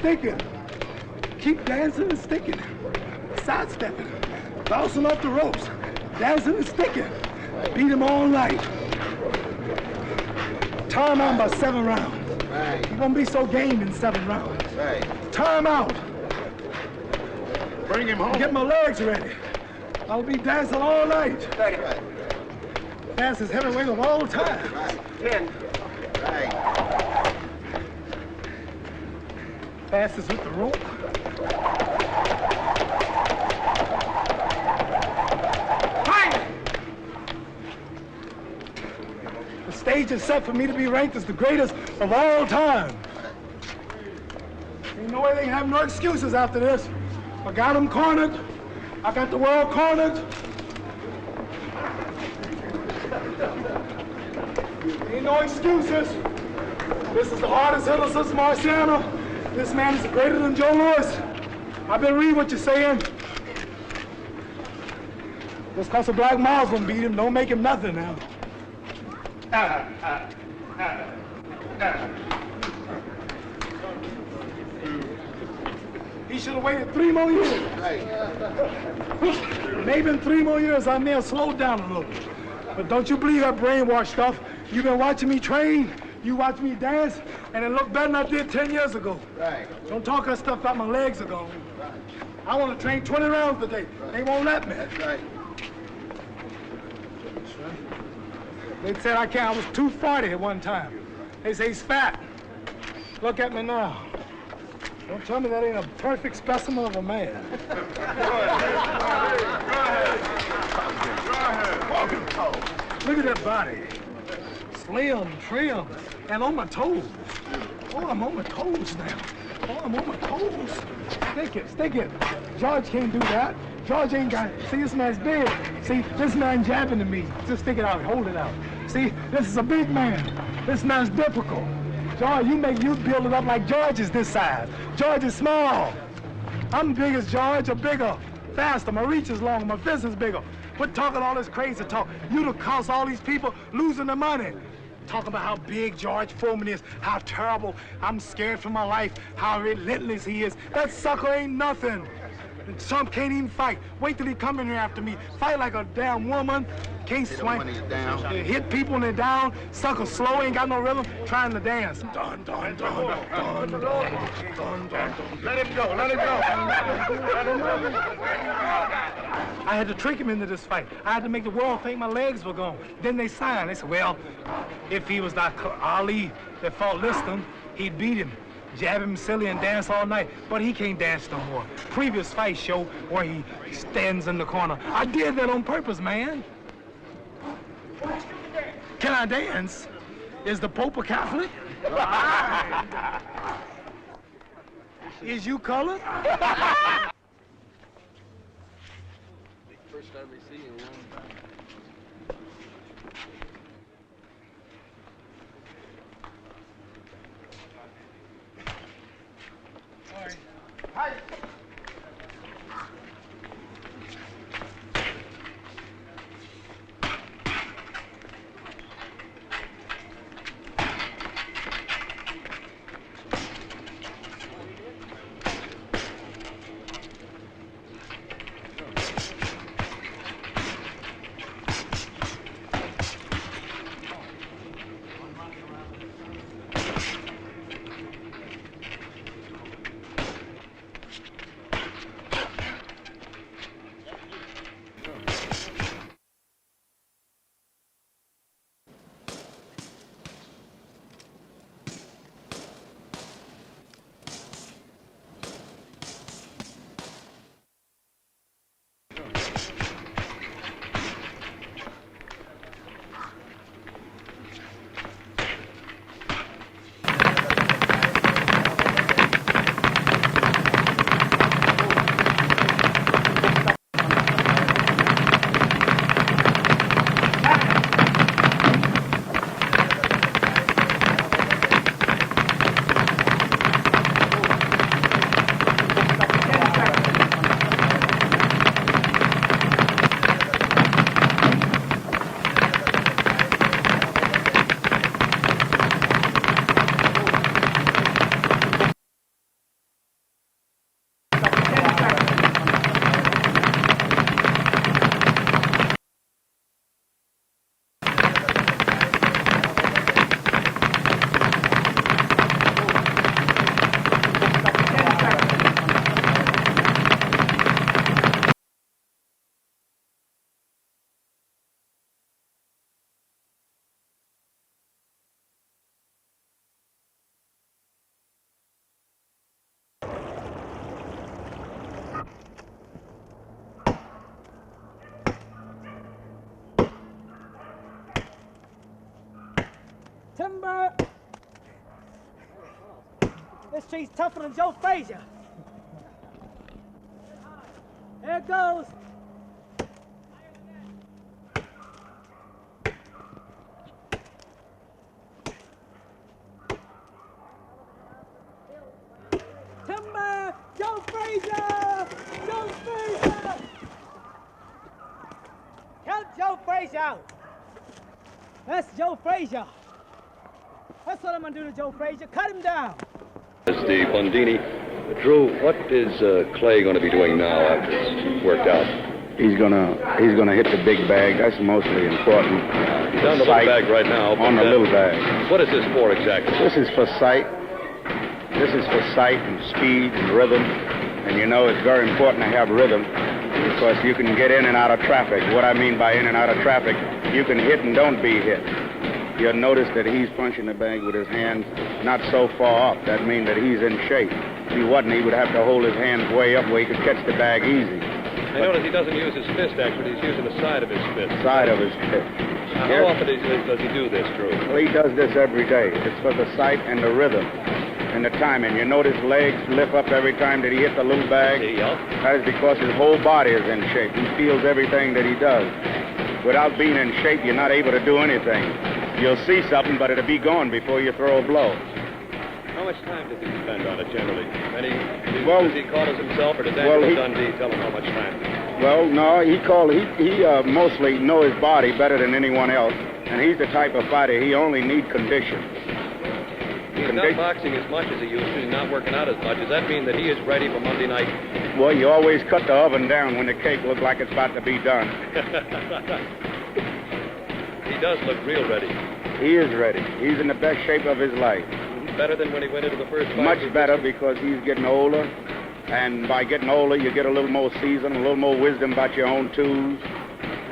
sticking. Keep dancing and sticking. Sidestepping. Bouncing off the ropes. Dancing and sticking. Beat him all night. Tire him out by 7 rounds. Right. He won't be so gamed in 7 rounds. Right. Tire him out. Bring him home. Get my legs ready. I'll be dancing all night. Right. Fastest heavyweight of all time. Right. 10. Right. Fastest with the rope. The stage is set for me to be ranked as the greatest of all time. Ain't no way they can have no excuses after this. I got them cornered. I got the world cornered. Ain't no excuses. This is the hardest hitter since Marciano. This man is greater than Joe Louis. I've been reading what you're saying. Just cause a black Muslim beat him, don't make him nothing now. He should have waited 3 more years. Right. Maybe in 3 more years I may have slowed down a little. But don't you believe that brainwash stuff? You've been watching me train, you watch me dance, and it looked better than I did 10 years ago. Right. Don't talk that stuff about my legs are gone. Right. I want to train 20 rounds today. Right. They won't let me. That's right. They said I can't. I was 240 at one time. They say he's fat. Look at me now. Don't tell me that ain't a perfect specimen of a man. Go ahead. Look at that body. Slim, trim, and on my toes. Oh, I'm on my toes now. Oh, I'm on my toes. Stick it. George can't do that. George ain't got it. See, this man's big. See, this man jabbing to me. Just stick it out, hold it out. See, this is a big man. This man's difficult. George, you build it up like George is this size. George is small. I'm big as George, or bigger, faster. My reach is longer, my fist is bigger. Quit talking all this crazy talk. You'd have cost all these people losing their money. Talking about how big George Foreman is, how terrible, I'm scared for my life, how relentless he is. That sucker ain't nothing. Trump can't even fight. Wait till he come in here after me. Fight like a damn woman. Can't swing. Hit people when they're down. Sucker slow, ain't got no rhythm. Trying to dance. Dun, dun, dun, dun, dun, dun, dun, dun. Let him go. Let him go. I had to trick him into this fight. I had to make the world think my legs were gone. Then they signed. They said, well, if he was like Ali that fought Liston, he'd beat him. Jab him silly and dance all night, but he can't dance no more. Previous fight show where he stands in the corner. I did that on purpose, man. Can I dance? Is the Pope a Catholic? Is you colored? First time we see him. Hi. Timber! This tree's tougher than Joe Frazier. There it goes. Timber! Joe Frazier! Joe Frazier! Count Joe Frazier out. That's Joe Frazier. That's what I'm gonna do to Joe Frazier. Cut him down. It's the Bundini. Drew, what is Clay going to be doing now after it's worked out? He's gonna hit the big bag. That's mostly important. He's on the little bag right now. On the little bag. What is this for exactly? This is for sight. This is for sight and speed and rhythm. And you know it's very important to have rhythm because you can get in and out of traffic. What I mean by in and out of traffic, you can hit and don't be hit. You'll notice that he's punching the bag with his hands not so far up. That means that he's in shape. If he wasn't, he would have to hold his hands way up where he could catch the bag easy. I notice he doesn't use his fist, actually. He's using the side of his fist. Side of his fist. How often does he do this, Drew? Well, he does this every day. It's for the sight and the rhythm and the timing. You notice legs lift up every time that he hits the little bag? Yeah. That is because his whole body is in shape. He feels everything that he does. Without being in shape, you're not able to do anything. You'll see something, but it'll be gone before you throw a blow. How much time does he spend on it generally? Well, does he call us himself, or does Angelo Dundee tell him how much time? Well, no, he mostly knows his body better than anyone else, and he's the type of fighter, he only needs condition. He's not boxing as much as he used to, he's not working out as much. Does that mean that he is ready for Monday night? Well, you always cut the oven down when the cake looks like it's about to be done. He does look real ready. He is ready. He's in the best shape of his life. Better than when he went into the first fight? Much better because he's getting older. And by getting older, you get a little more season, a little more wisdom about your own tools.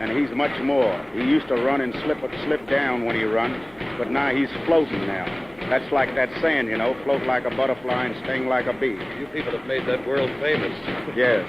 And he's much more. He used to run and slip down when he run, but now he's floating now. That's like that saying, you know, float like a butterfly and sting like a bee. You people have made that world famous. Yes.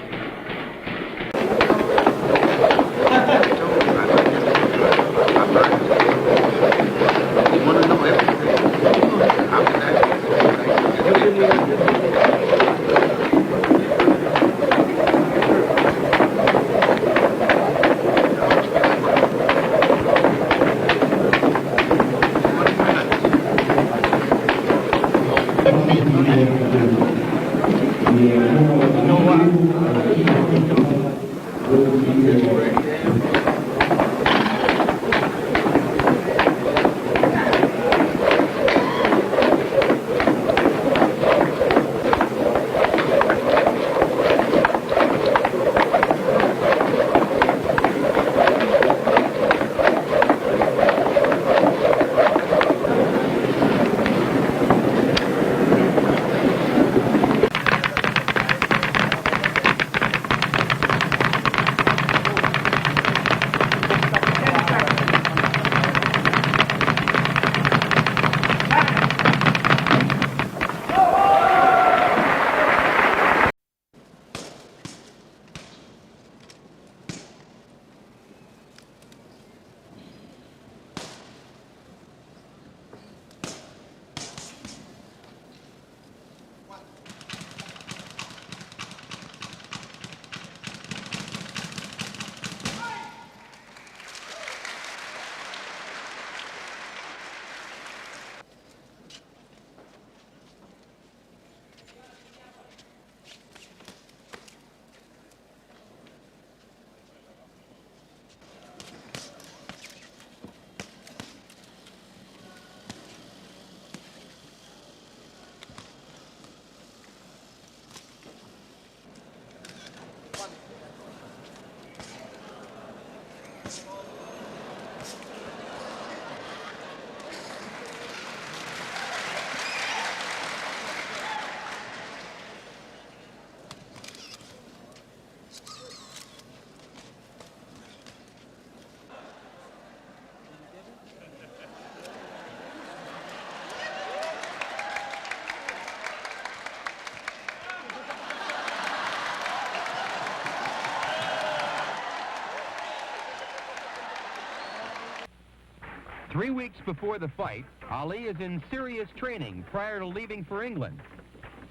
3 weeks before the fight, Ali is in serious training prior to leaving for England.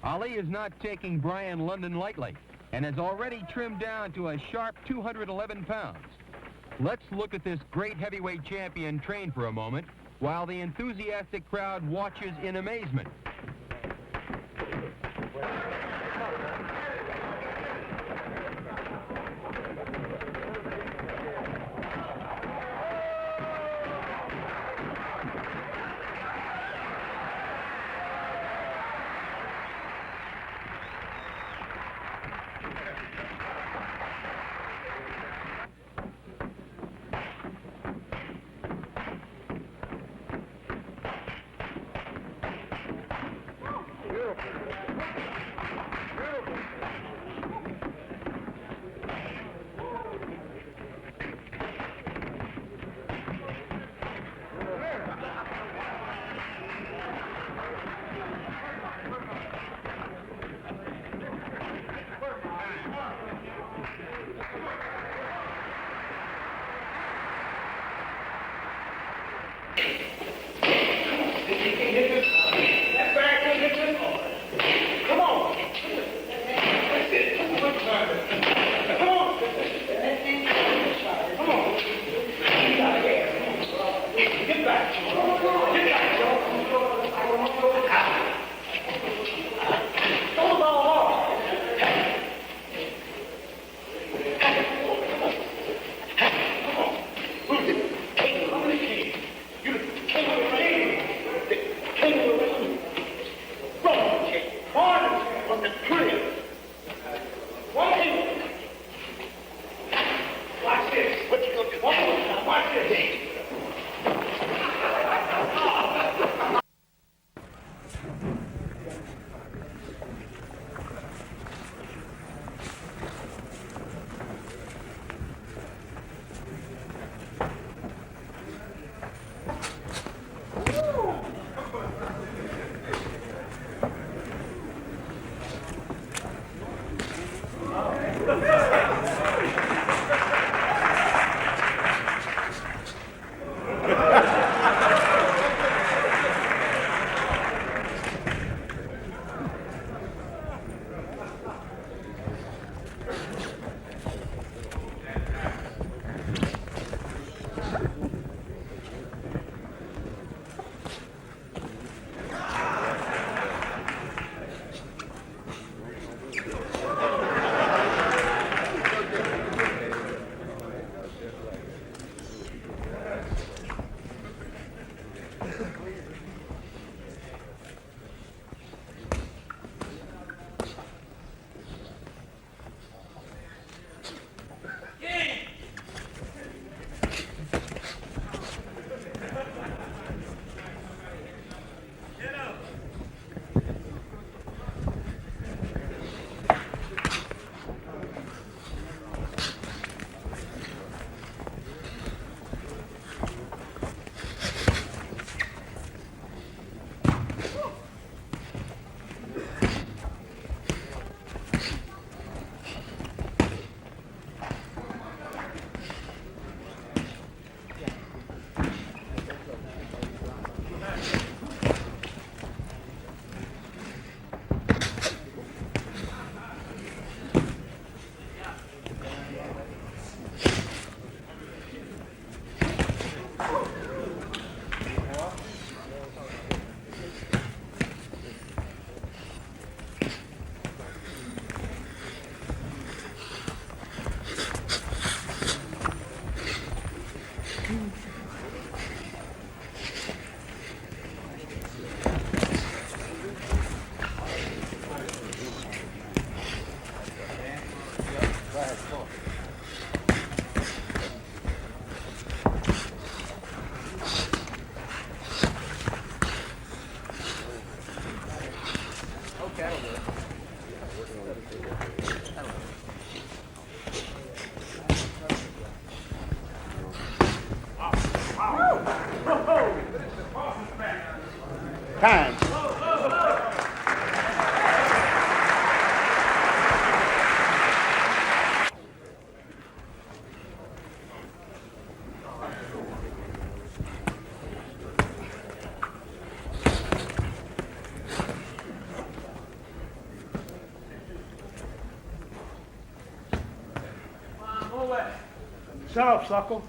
Ali is not taking Brian London lightly and has already trimmed down to a sharp 211 pounds. Let's look at this great heavyweight champion train for a moment while the enthusiastic crowd watches in amazement. Time. Shut up, suckle.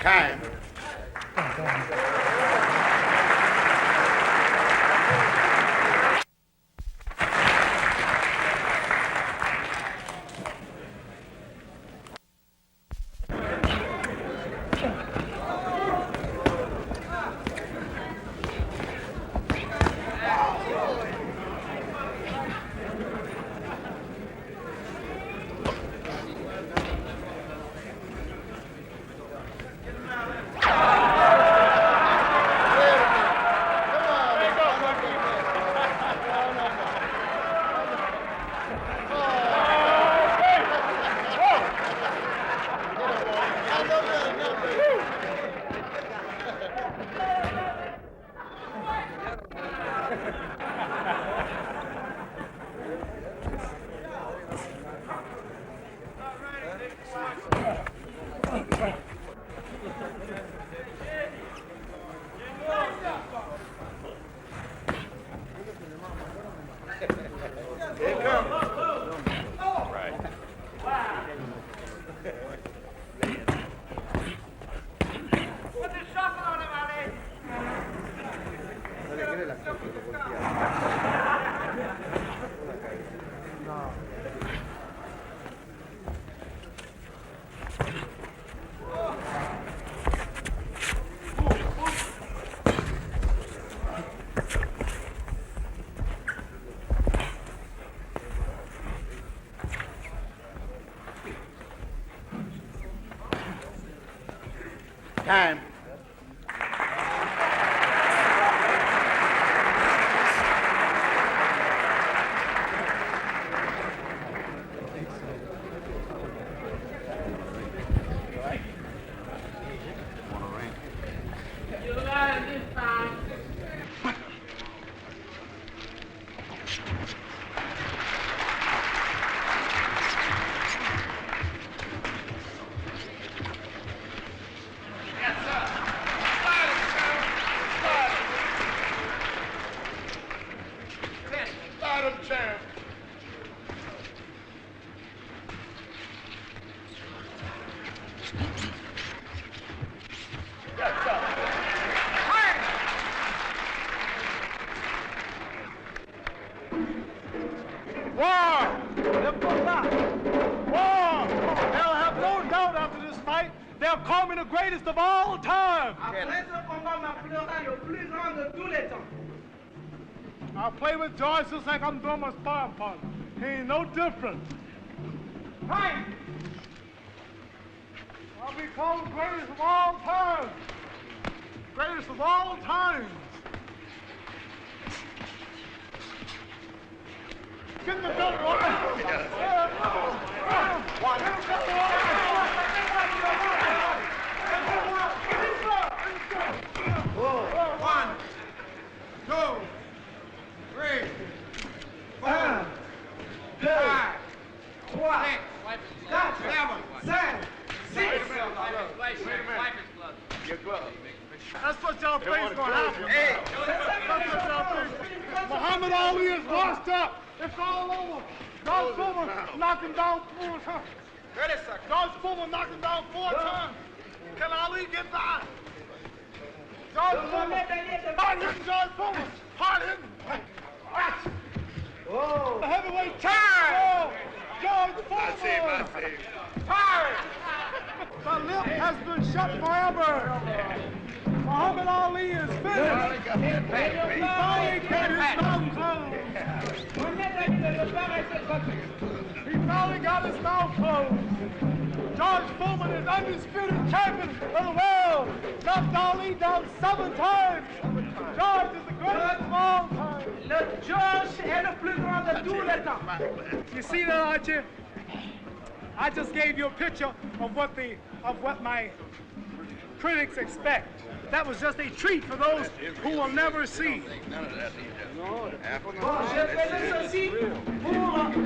Time. Time. le combat. Oh, they'll have no doubt after this fight, they'll call me the greatest of all time. Après ce combat m'appellera le plus grand de tous les temps. I play with George just like I'm doing my sparring partner. He ain't no different. Fine. I'll be called the greatest of all time. Greatest of all times. Get the belt One, two, three, four, five, six, seven, 6. That's what y'all think's gonna happen. Hey. That's what y'all think. Muhammad Ali is washed up. It's all over. George Foreman knocked him down 4 times. George Foreman knocked him down 4 times. Can Ali get by? George Foreman. Hard hitting George Foreman. Hard hitting. Oh. The heavyweight champion. Oh, George Foreman. Tired. The lip has been shut forever. Muhammad Ali is finished. He finally got his mouth closed. He finally got his mouth closed. George Foreman is undisputed champion of the world. Knocked Ali down 7 times. George is the greatest of all time. Le George est le plus grand de tous les temps. You see that, Archie? I just gave you a picture of what my critics expect. That was just a treat for those who will never see. Bon, je faisais ceci pour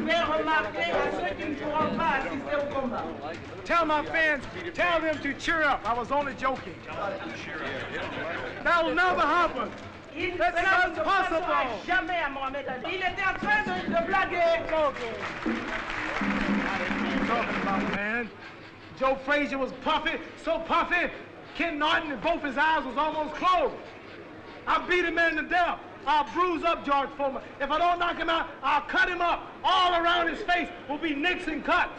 faire remarquer à ceux qui ne pourront pas assister au combat. Tell my fans, tell them to cheer up. I was only joking. That will never happen. That's impossible. Jamais à Mohamed Ali. Il était en train de blaguer. Talking about, man. Joe Frazier was puffy, so puffy, Ken Norton, both his eyes was almost closed. I beat him man to death. I'll bruise up George Foreman. If I don't knock him out, I'll cut him up. All around his face will be nicks and cuts.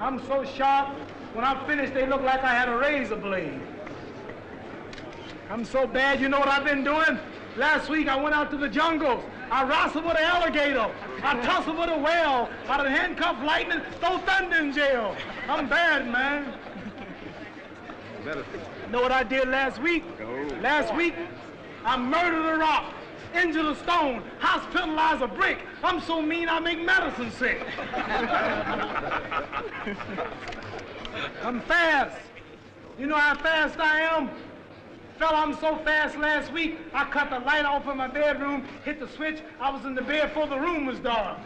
I'm so sharp, when I'm finished, they look like I had a razor blade. I'm so bad, you know what I've been doing? Last week, I went out to the jungles. I wrestled with an alligator. I tussled with a whale. I done handcuffed lightning, throw thunder in jail. I'm bad, man. Know what I did last week? Last week, I murdered a rock, injured a stone, hospitalized a brick. I'm so mean I make medicine sick. I'm fast. You know how fast I am? Fella, I'm so fast last week, I cut the light off in my bedroom, hit the switch, I was in the bed before the room was dark.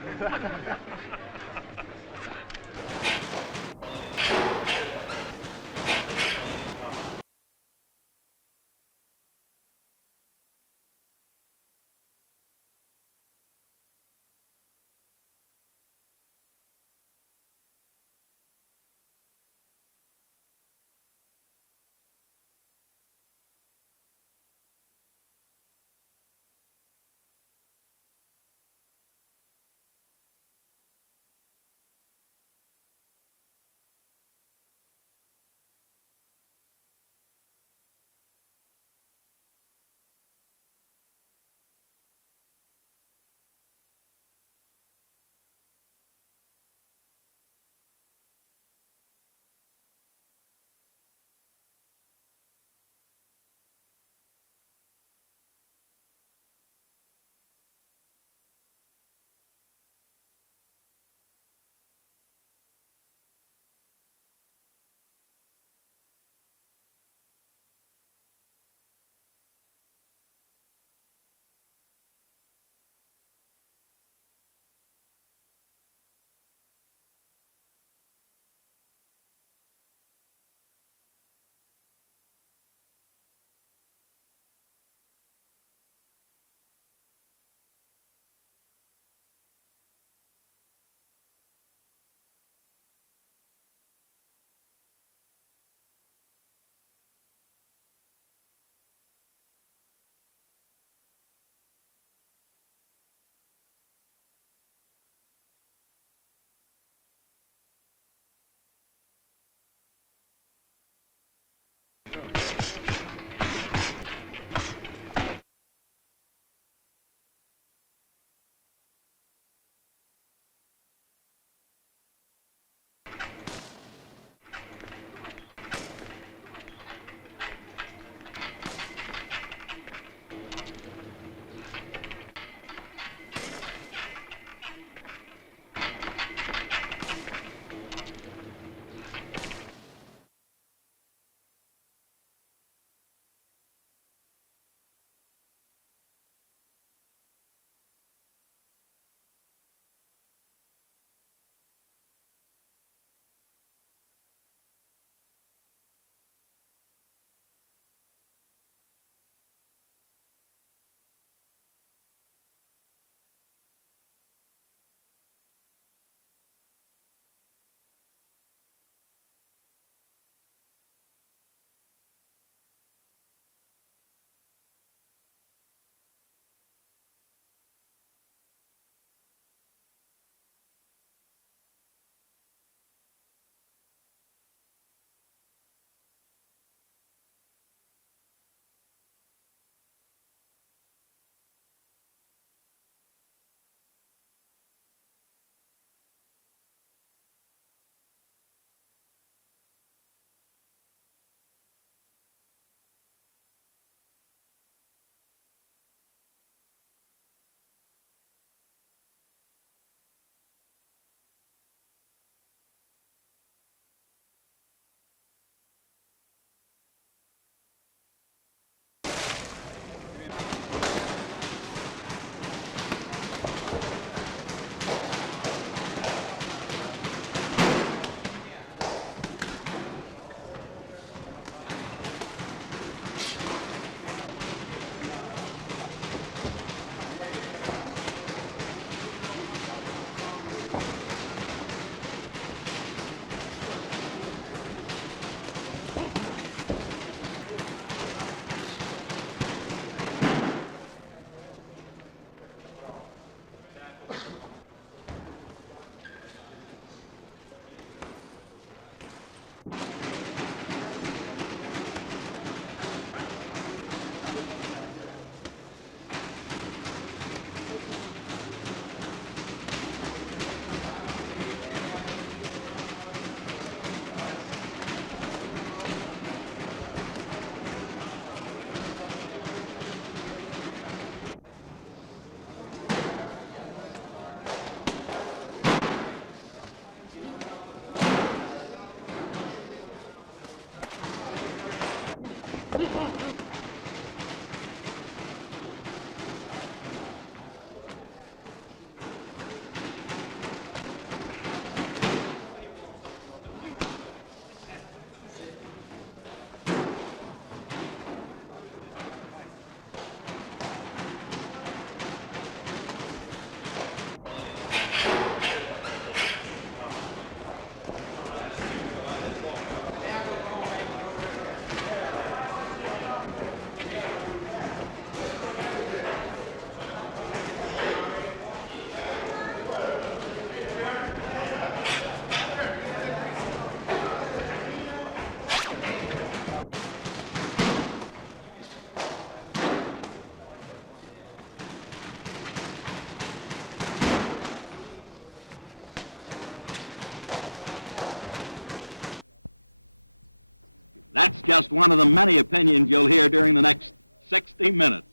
That's just one of the many opinions you'll hear during the next 60 minutes.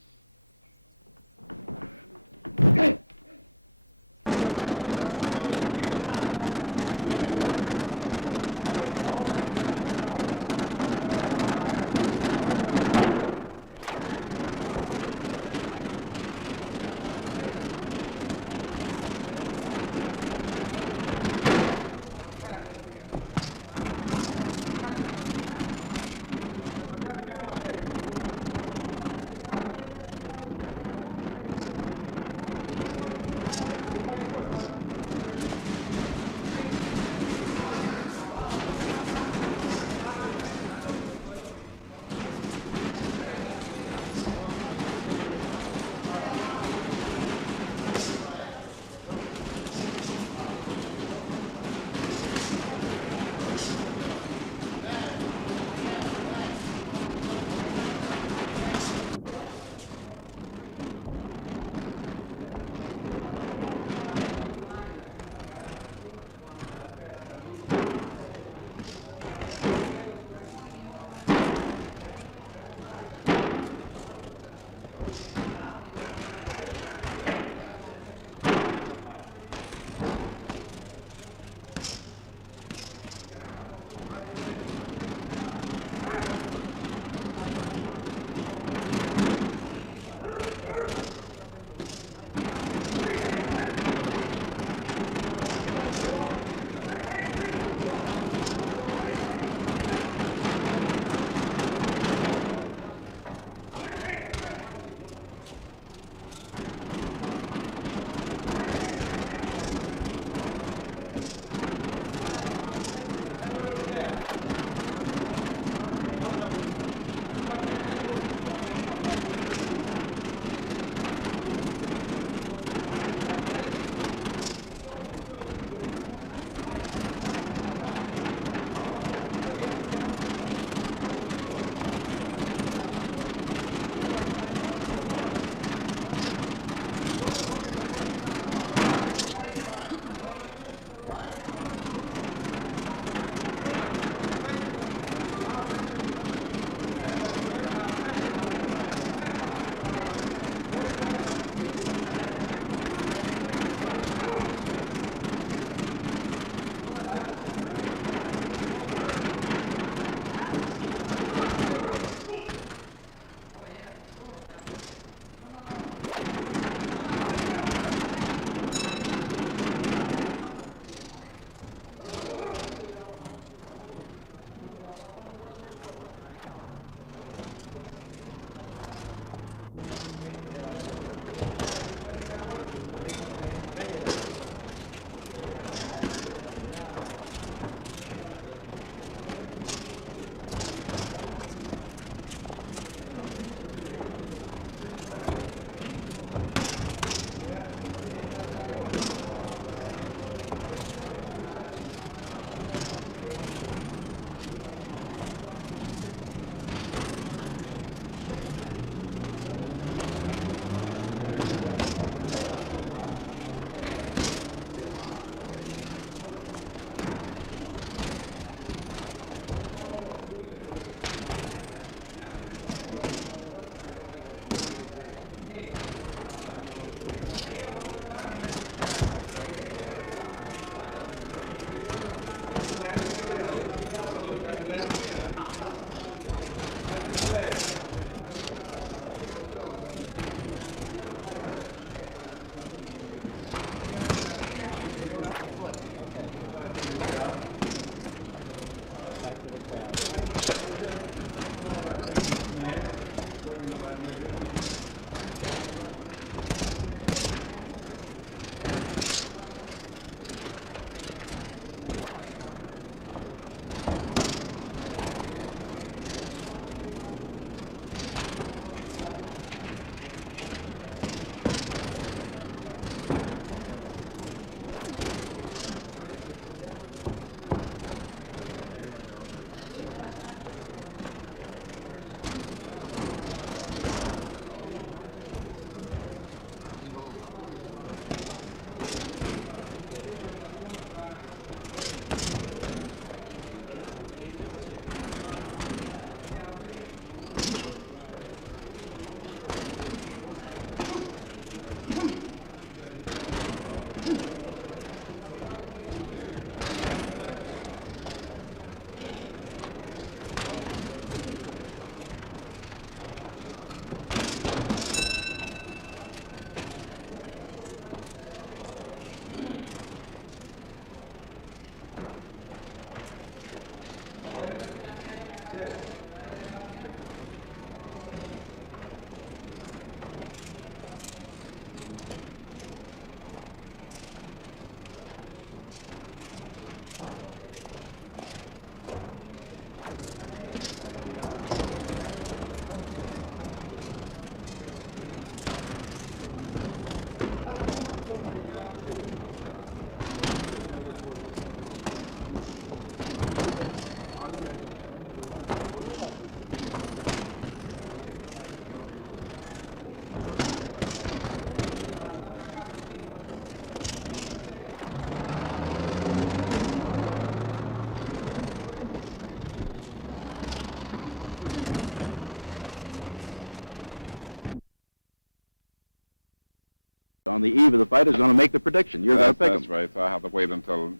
On the eve of the fight is going to make the prediction. You're going to pick That's him. right. So I have to wait until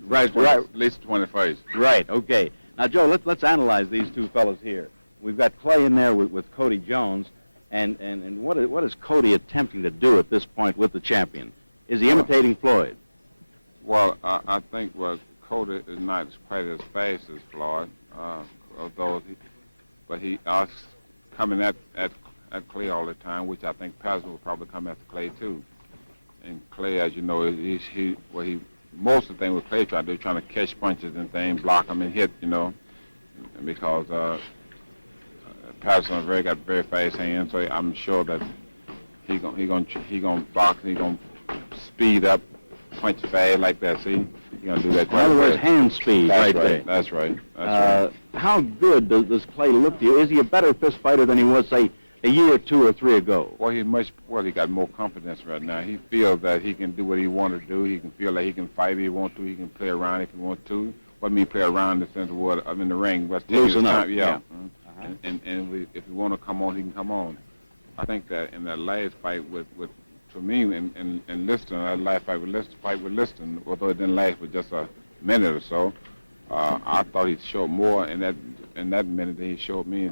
Right. at least 21st. Right, okay. Now, Joe, let's analyze these two fellas here. We've got Clay in there with Cody Jones, and what is Cody attempting to do at this point with the champion? Is he imitating Floyd? Well, I think Cody is not quite as fast as Floyd, but he is coming at Clay all the time, which I think Patterson will probably come after Clay too. And Clay, as you know, most of the thing with Clay trying to do, trying to catch punches and things, block them and hit, because Patterson got very fast hands, so I'm sure that he gonna block, he gonna speed up, punch fast like that. See, he's gonna do that. In other words, hand speed. That's right there. That's right. That's right. How good does Clay look to you? Is he a better fist fighter than he was, say, a year or two or three ago? Well, he got more confidence right now. He feels that he can do what he wants to do. He can feel like he can fight if he wants to. He can play around if he wants to. What I mean play around in the sense of what I'm in the ring. But loosen up. Yeah. And if he want to come on, he can come on. I think that in that last fight to me, in Liston, that last fight with Liston, although it didn't last for just a minute or so, I thought he showed more in that minute than he showed me.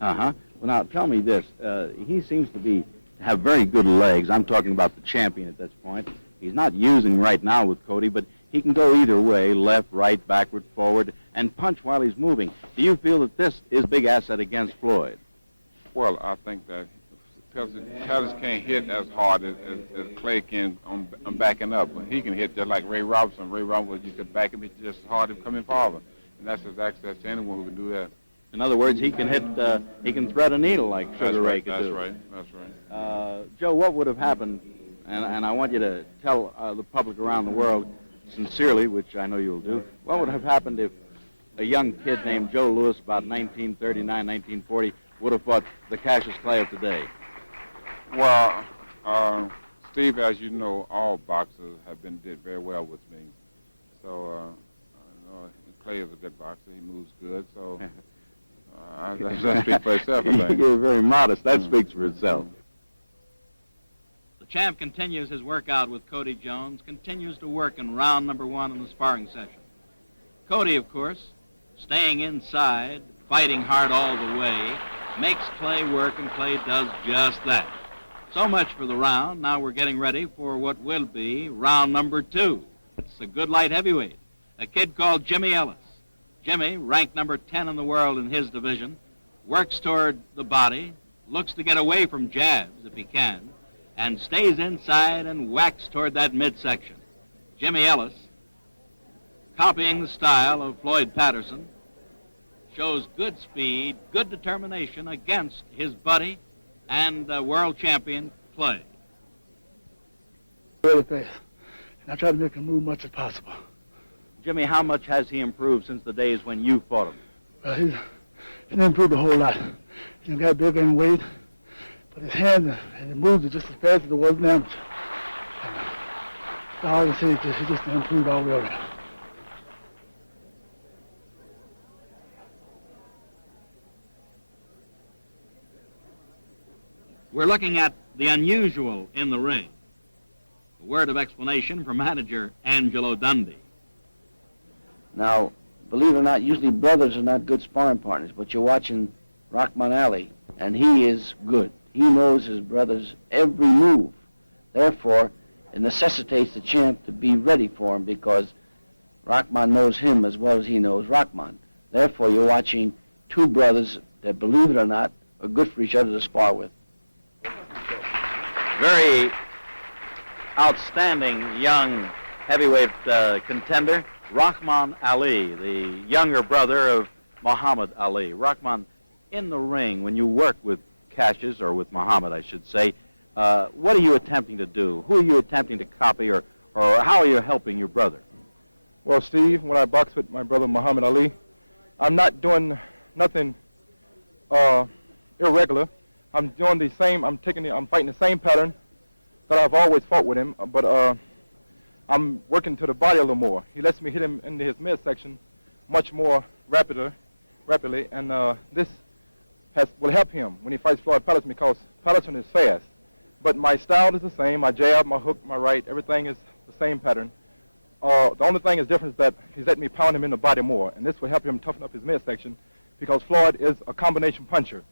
Uh-huh. Well, now, tell me this. He seems to have very good legs. I'm talking about the champion at this point. He's not using right now with Cody, but he can go either way, left, right, backward, forward, and punch while he's moving. Do you feel that this is a big asset against Floyd? Well, I think that Patterson can't hit as hard as Clay can on backing up. He can hit just like Ray Robinson. Ray Robinson, you could back him just as hard as coming forward. And that's his access to anyone who can do that. In other words, he can hit, he can thread a needle like Sugar Ray could do. That's right. Joe, what would have happened, and I want you to tell the public around the world sincerely, which I know you'll do, what would have happened if a young kid named Joe Louis, about 1939, 1940, would have fought the Cassius Clay of today? Well, Steve, as you know, all boxers did very well with me. So, Clay is a good boxer. He moves good, so that speaks for itself, I think. You're very modest. That speaks for itself. The champ continues his workout with Cody Jones, continues to work in round number 1 in the sparring session. Cody, of course, staying inside, fighting hard all the way, makes Clay work, and Clay does just that. So much for the round. Now we're getting ready for what will be round number 2. It's a good light heavyweight, a kid called Jimmy Ellis. Jimmy, ranked number 10 in the world in his division, works toward the body, looks to get away from jabs if he can, and stays inside and whacks toward that midsection. Jimmy Ellis, copying the style of Floyd Patterson, shows good speed, good determination against his buddy and world champion Clay. Really fast, and I try to make him move much as possible. Jimmy, how much has he improved since the days when you fought him? Well, he's improved a whole lot. He got bigger in weight, but his hands and his moves are just as fast as it was in amateur. So all I can say is he just improved all the way around. We're looking at the unusual in the ring. A word of explanation from manager Angelo Dundee. Now, believe it or not, usually brothers are not good sparring partners, but you're watching Rahman Ali, and he is good. He knows his brother's every move. Therefore, it necessitates the champ to be ready for him because Rahman knows him as well as he knows Rahman. Therefore, you're watching two brothers that, believe it or not, are good for each other to spar with. Very outstanding young heavyweight contender, Rahman Ali, the younger brother of Muhammad Ali. Rahman, in the ring, when you work with Cassius, or with Muhammad, I should say, what are you attempting to do? Who are you attempting to copy, or how are you helping your brother? Well, Steve, when I box with my brother Muhammad Ali, I'm not doing nothing irregular. I'm doing the same. I'm fighting the same pattern that I've always fought with him, but I'm working to the body a little more. He lets me hit him into his midsection much more rapidly, and this will help him when he fights Floyd Patterson because Patterson is fast. But my style is the same. My jab, my hook, my right, everything is the same pattern. The only thing is different is that he's letting me pound him in the body more, and this will help him toughen up his midsection because Floyd is a combination puncher.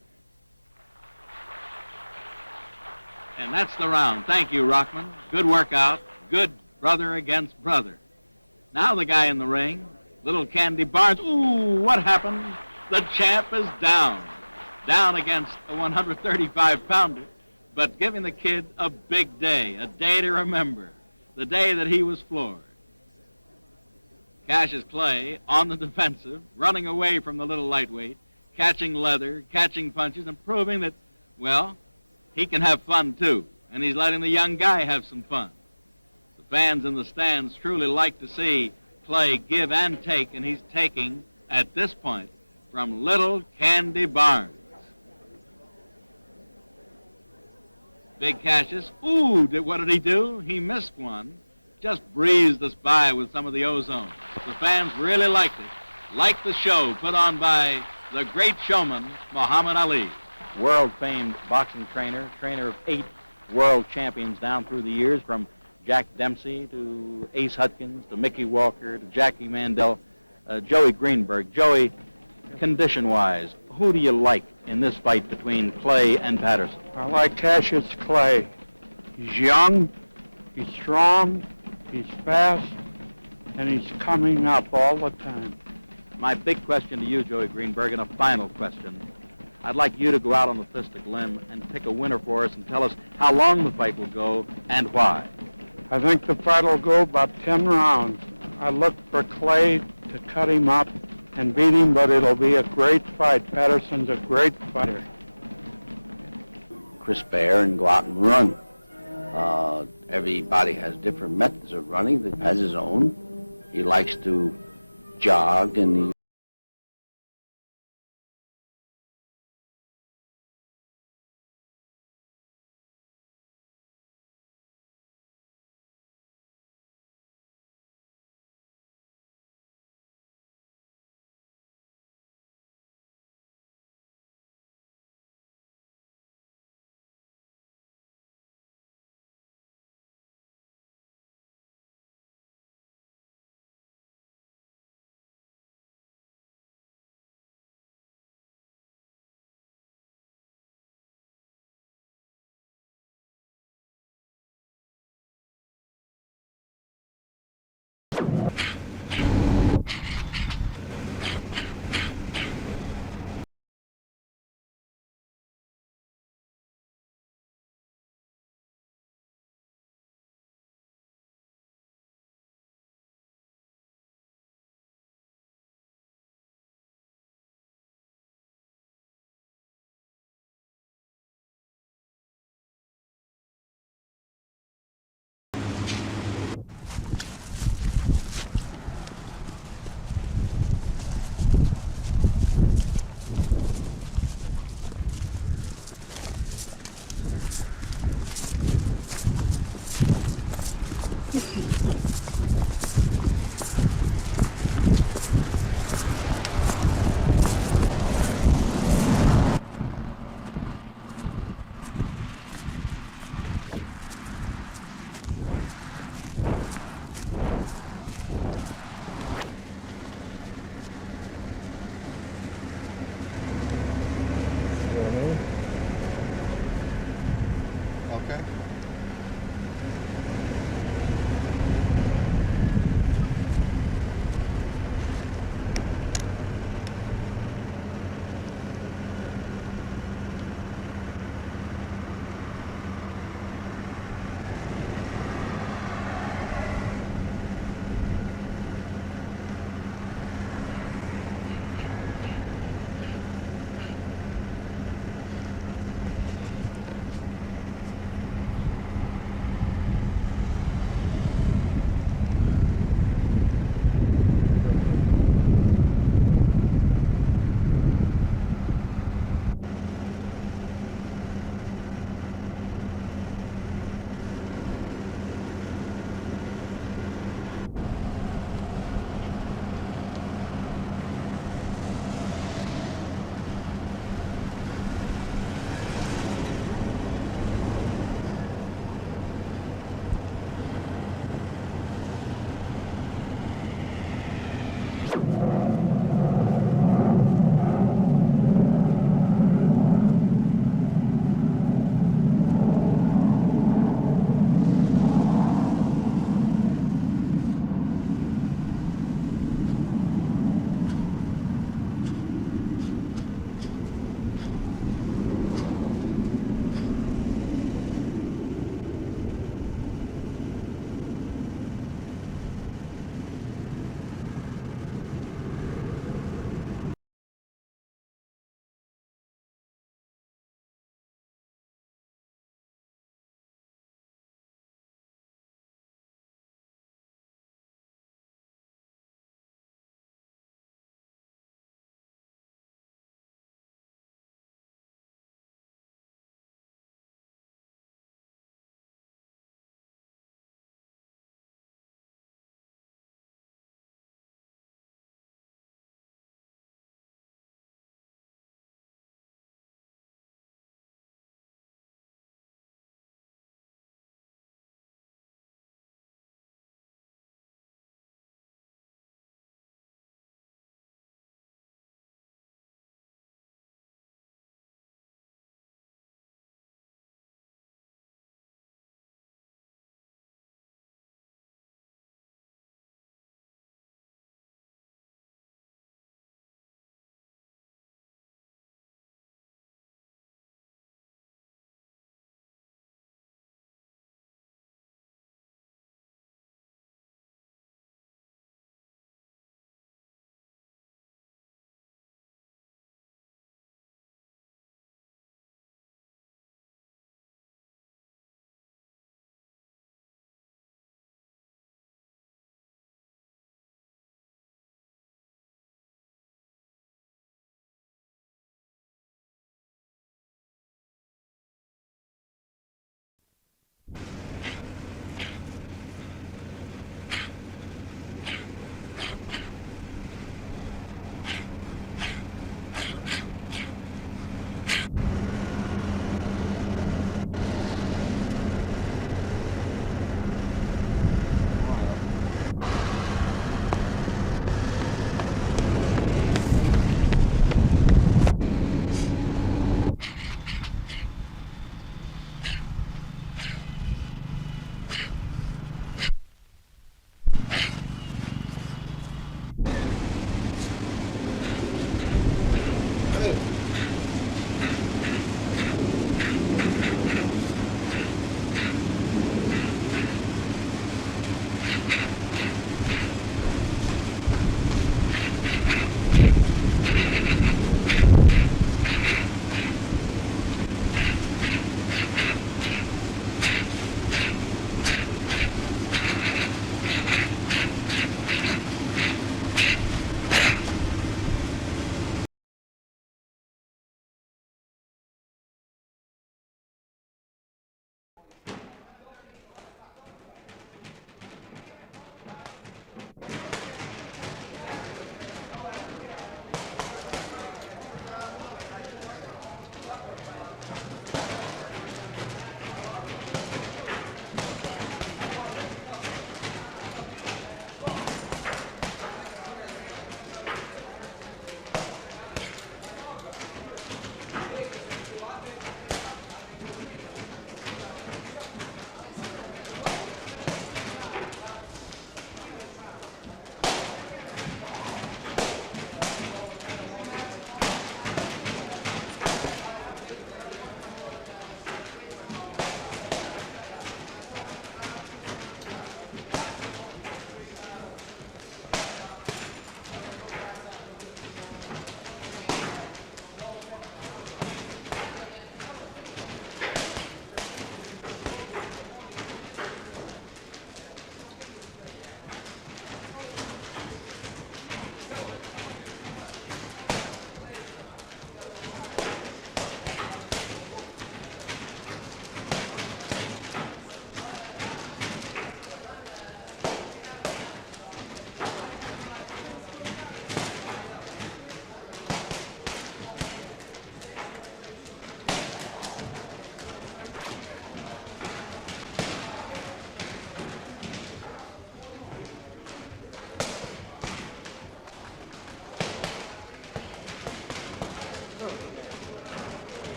And that's the round. Thank you, Rockman. Good workout. Good brother against brother. Now the guy in the ring, little Candy Barnes. Ooh, what happened? The champ is down. Down against a 135-pounder, but giving the kid a big day, a day to remember, the day that he was floored. Cassius Clay on the defensive, running away from the little lightweight, catching leather, catching punches, and proving that, well, he can have fun too, and he's letting the young guy have some fun. The fans in the stands truly like to see Clay give and take, and he's taking, at this point, from little Candy Barnes. Big Cassius, ooh, what did he do? He missed one. Just breezed us by with some of the ozone. The fans really liked it, liked the show put on by the great showman, Muhammad Ali. World-famed boxing trainer, trainer of 8 world champions down through the years, from Jack Dempsey to Ace Hutkins to Mickey Walker to Jackie Mandel, Joey Greenberg. Joey, condition-wise, who do you like in this fight between Clay and Patterson? I like Cassius Clay. He's young, he's strong, he's fast, and he's coming up all the time. My big question to you, Joey Greenberg, and a final question. I'd like you to go out on the fistic limb and pick a winner for us and tell us how long the fight will go and why. I think the fight will go about 10 rounds. I look for Clay to cut him up and beat him, but it'll be a great fight. Patterson's a great fighter. Crisp air and go out and run. Everybody has different methods of running that has his own. He likes to jog and he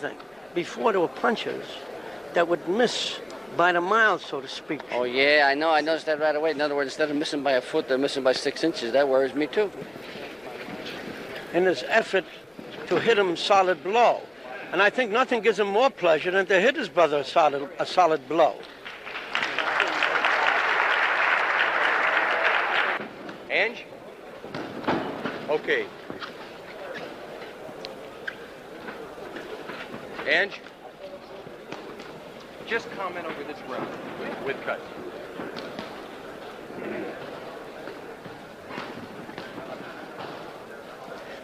thing. Before there were punchers that would miss by the mile, so to speak. Oh, yeah, I know. I noticed that right away. In other words, instead of missing by a foot, they're missing by 6 inches. That worries me, too. In his effort to hit him solid blow. And I think nothing gives him more pleasure than to hit his brother a solid blow. Ange? Okay. Ange? Just comment over this round with cuts.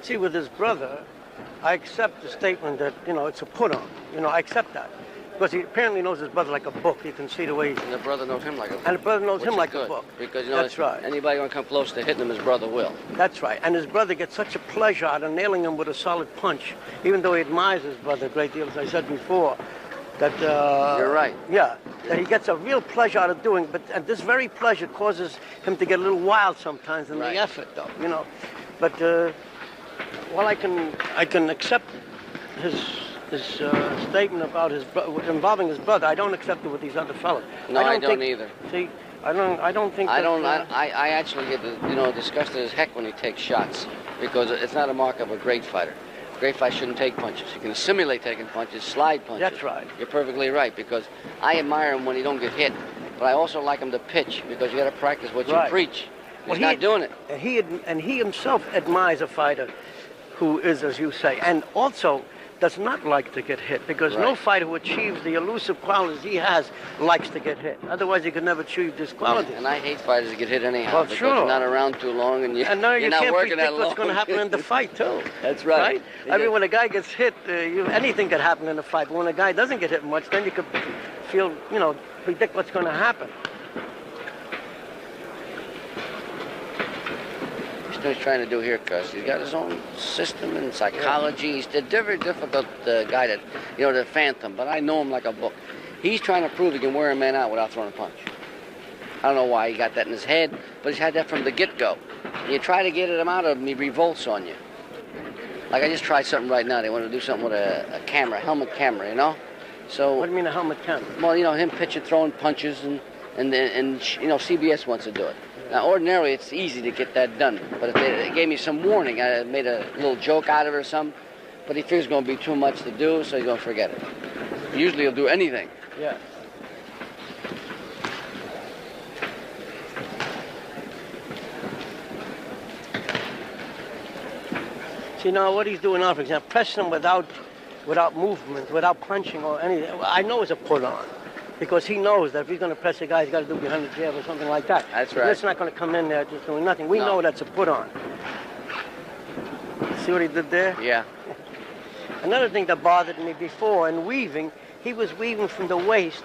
See, with his brother, I accept the statement that, it's a put-on. I accept that. Because he apparently knows his brother like a book. You can see the way... And the brother knows him like a book. And the brother knows him like good, a book. Because, that's right. Anybody want to come close to hitting him, his brother will. That's right. And his brother gets such a pleasure out of nailing him with a solid punch, even though he admires his brother a great deal, as I said before. That, You're right. Yeah, that he gets a real pleasure out of doing, and this very pleasure causes him to get a little wild sometimes in the effort, though, But, well, I can accept his statement about involving his brother. I don't accept it with these other fellows. No, I don't either. See, I don't think. I actually get disgusted as heck when he takes shots, because it's not a mark of a great fighter. A great fighter shouldn't take punches. You can simulate taking punches, slide punches. That's right. You're perfectly right, because I admire him when he don't get hit, but I also like him to pitch, because you got to practice what you preach. He's not doing it. And he himself admires a fighter who is, as you say, and also does not like to get hit, because no fighter who achieves the elusive qualities he has likes to get hit. Otherwise, he could never achieve this quality. And I hate fighters that get hit anyhow, well, because sure. you're not around too long, and you're now you not can't working that predict long. what's going to happen in the fight, too. That's right. I mean, when a guy gets hit, anything could happen in a fight. But when a guy doesn't get hit much, then you could feel, predict what's going to happen. He's trying to do here, cuz he's got his own system and psychology. He's a very difficult guy that, the phantom, but I know him like a book. He's trying to prove he can wear a man out without throwing a punch. I don't know why he got that in his head, but he's had that from the get-go. You try to get him out of him, he revolts on you. Like I just tried something right now. They want to do something with a camera, helmet camera, So. What do you mean a helmet camera? Well, him pitching, throwing punches, and CBS wants to do it. Now, ordinarily, it's easy to get that done, but if they gave me some warning, I made a little joke out of it or something, but he figures it's going to be too much to do, so he's going to forget it. Usually he'll do anything. Yeah. See, now what he's doing now, for example, pressing him without movement, without punching or anything, I know it's a put-on. Because he knows that if he's going to press a guy, he's got to do behind the jab or something like that. That's right. It's not going to come in there just doing nothing. We know that's a put-on. See what he did there? Yeah. Another thing that bothered me before, in weaving, he was weaving from the waist,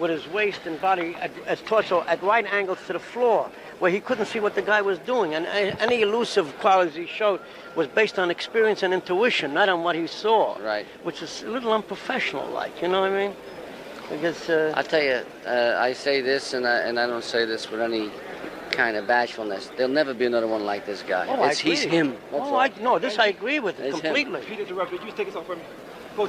with his waist and body as torso at right angles to the floor, where he couldn't see what the guy was doing. And any elusive qualities he showed was based on experience and intuition, not on what he saw. Right. Which is a little unprofessional-like, you know what I mean? Because, I tell you, I say this, and I don't say this with any kind of bashfulness. There'll never be another one like this guy. Oh, He's him. That's all. No, this I agree with It's completely. him. Peter, interrupt. You take us off from me. Go.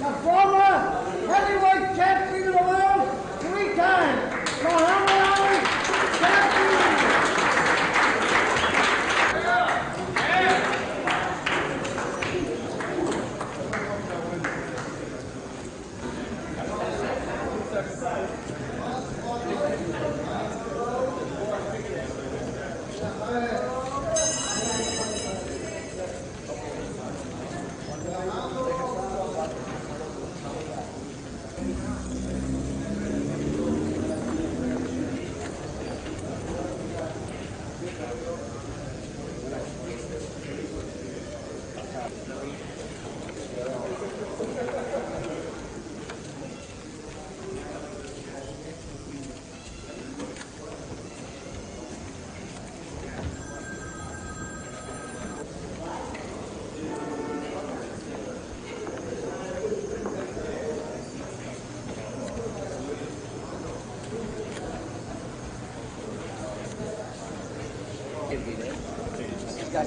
The former heavyweight champion of the world 3 times.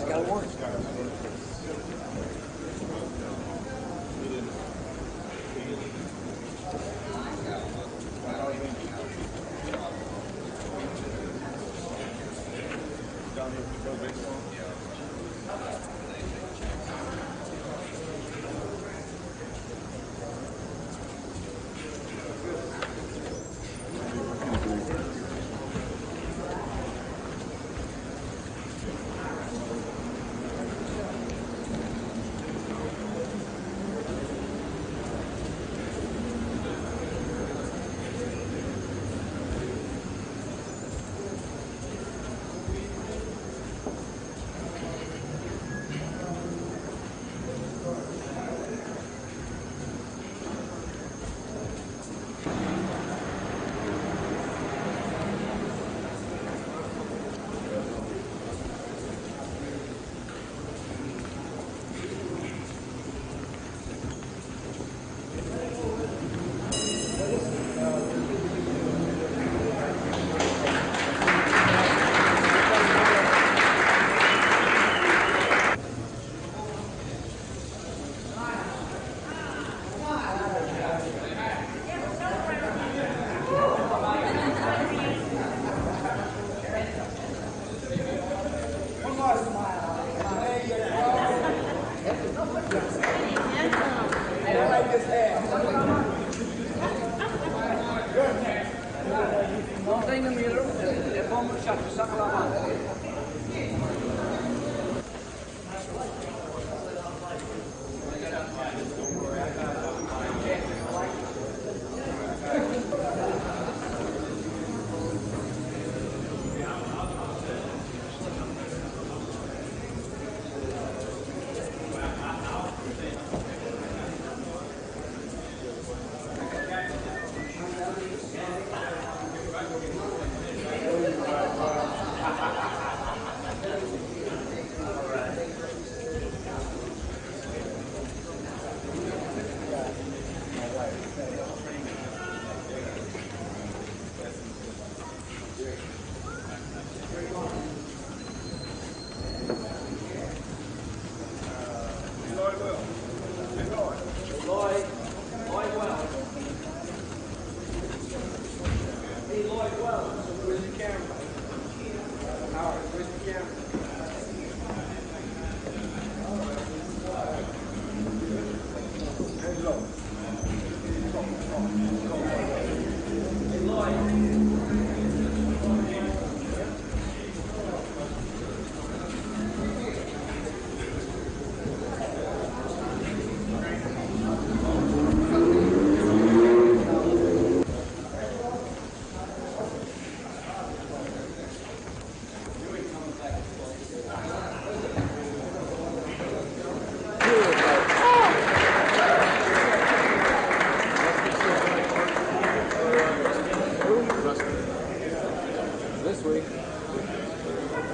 It's got to work.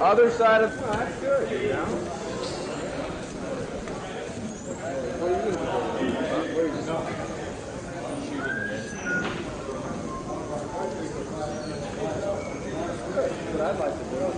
Other side of that's good, you know. What are you doing? Where is it? But I'd like to do it.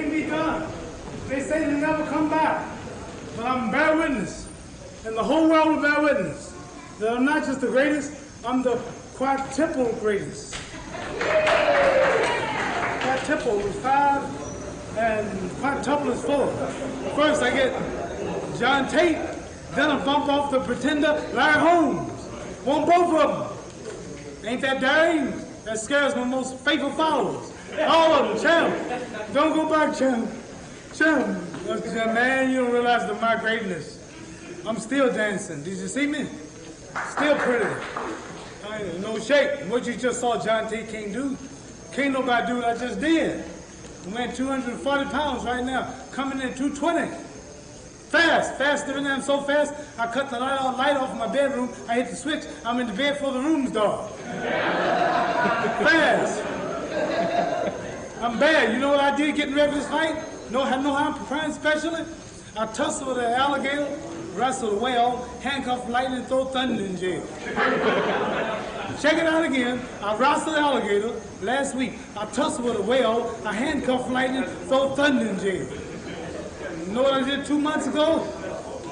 can't be done. They say they'll never come back. But I'm bear witness, and the whole world will bear witness, that I'm not just the greatest, I'm the quadruple greatest. Quadruple is 5, and quadruple is 4. First I get John Tate, then I bump off the pretender Larry Holmes. Want both of them. Ain't that daring? That scares my most faithful followers. All of them, champ. Don't go back, champ. Champ. Man, you don't realize my greatness. I'm still dancing. Did you see me? Still pretty. I ain't no shape. What you just saw John T. can't do. Can't nobody do what I just did. I'm weighing 240 pounds right now. Coming in 220. Fast, faster than I'm so fast, I cut the light off my bedroom, I hit the switch, I'm in the bed before the room's dark. Fast. I'm bad. You know what I did getting ready for this fight? Know how I'm preparing specially? I tussled with an alligator, wrestled a whale, handcuffed lightning, throw thunder in jail. Check it out again. I wrestled an alligator last week. I tussled with a whale, I handcuffed lightning, throw thunder in jail. You know what I did 2 months ago?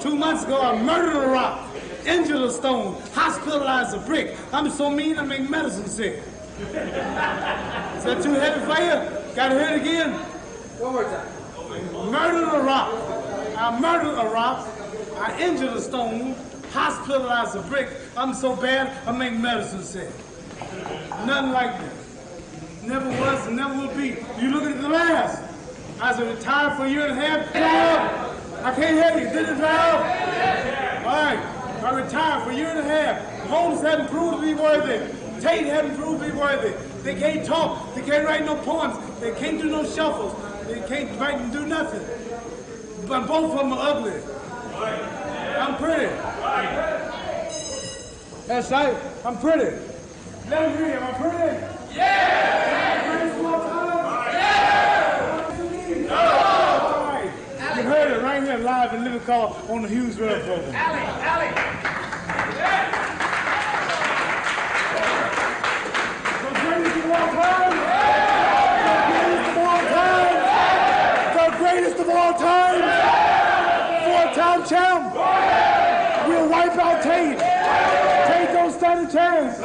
2 months ago, I murdered a rock, injured a stone, hospitalized a brick. I'm so mean, I make medicine sick. Is that too heavy for you? Gotta hear it again? One more time. Murdered a rock. I murdered a rock. I injured a stone, hospitalized a brick. I'm so bad, I make medicine sick. Nothing like that. Never was and never will be. You look at the last. I was retired for a year and a half. I can't hear you. Did it loud? All right. I retired for a year and a half. Holmes hadn't proved to be worthy. Tate hadn't proved to be worthy. They can't talk. They can't write no poems. They can't do no shuffles. They can't write and do nothing. But both of them are ugly. I'm pretty. That's right. I'm pretty. Let them hear. Am I pretty? Yeah! You heard it right here live in Living Color on the Hughes Rail program. Allie! The greatest of all time! The greatest of all time! 4-time champ! We'll wipe out Tate! Tate don't stand a chance!